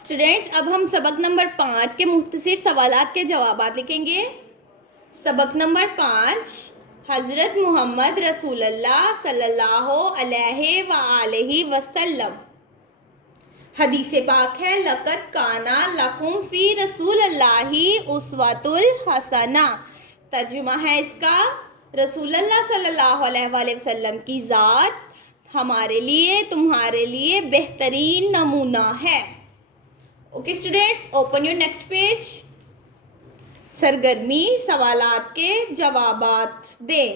Students, अब हम सबक नंबर 5 के मुख्तसर सवालात के जवाबात लिखेंगे। सबक नंबर 5, हज़रत मोहम्मद रसूलुल्लाह सल्लल्लाहु अलैहि वसल्लम। हदीस पाक है, लक़द काना लकुम फ़ी रसूलिल्लाहि उस्वतुल हसना। तर्जुमा है इसका, रसूलुल्लाह सल्लल्लाहु अलैहि वसल्लम की ज़ात हमारे लिए तुम्हारे लिए बेहतरीन नमूना है। Okay students, open your next page. सरगर्मी सवालात के जवाबात दें।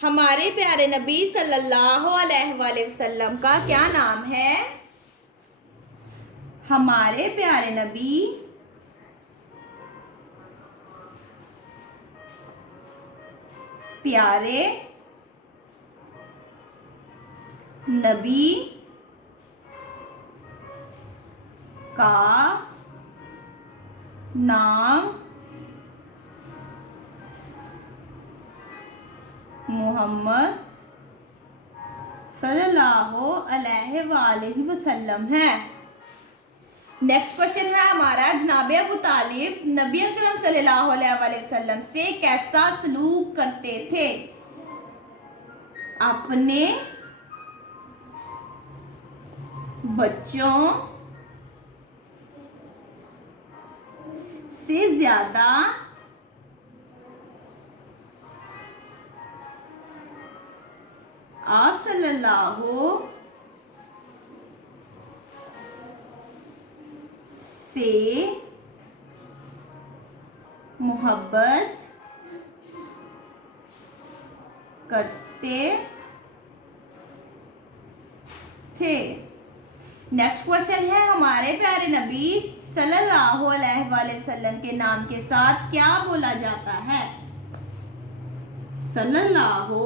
हमारे प्यारे नबी सल्लल्लाहु अलैहि वसल्लम का क्या नाम है? हमारे प्यारे नबी का नाम मोहम्मद सल्लल्लाहु अलैहि वसल्लम है। नेक्स्ट क्वेश्चन है हमारा, जनाब अबू तालिब नबी अकरम सल्लल्लाहु अलैहि वसल्लम से कैसा सलूक करते थे? अपने बच्चों से ज्यादा आप सल्लल्लाहु से मोहब्बत करते थे। नेक्स्ट क्वेश्चन है, हमारे प्यारे नबी सल्लल्लाहु अलैहि वसल्लम के नाम के साथ क्या बोला जाता है? सल्लल्लाहु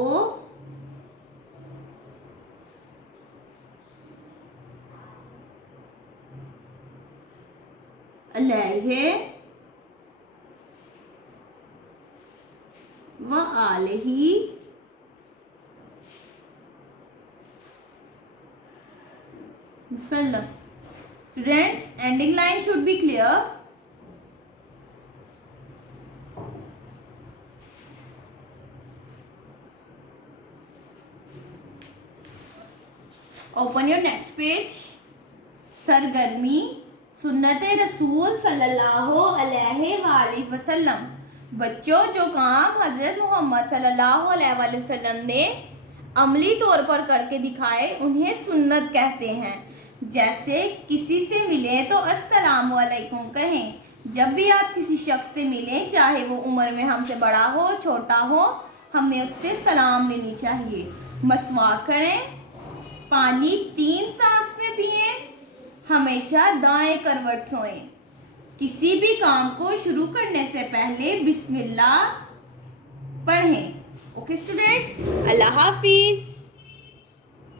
अलैहि व आलिहि वसल्लम। Students, ending line should be clear. Open your next page. सरगर्मी सुन्नत रसूल सल्लल्लाहु अलैहि वसल्लम। बच्चों, जो काम हजरत मोहम्मद सल्लल्लाहु अलैहि वसल्लम ने अमली तौर पर करके दिखाए उन्हें सुन्नत कहते हैं। जैसे किसी से मिले तो अस्सलाम वालेकुम कहें। जब भी आप किसी शख्स से मिलें, चाहे वो उम्र में हमसे बड़ा हो छोटा हो, हमें उससे सलाम लेनी चाहिए। मसवाक करें, पानी 3 सांस में पिएं, हमेशा दाएं करवट सोएं। किसी भी काम को शुरू करने से पहले बिस्मिल्लाह पढ़ें। ओके स्टूडेंट्स, अल्लाह हाफिज।